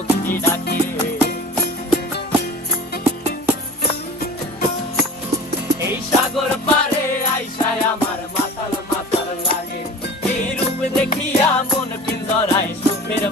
ভক্তি ডাকে। এই সাগর পারে আইসায় আমার মাতাল মাতাল লাগে, এই রূপ দেখিয়া মন পিঞ্জরায় সুখের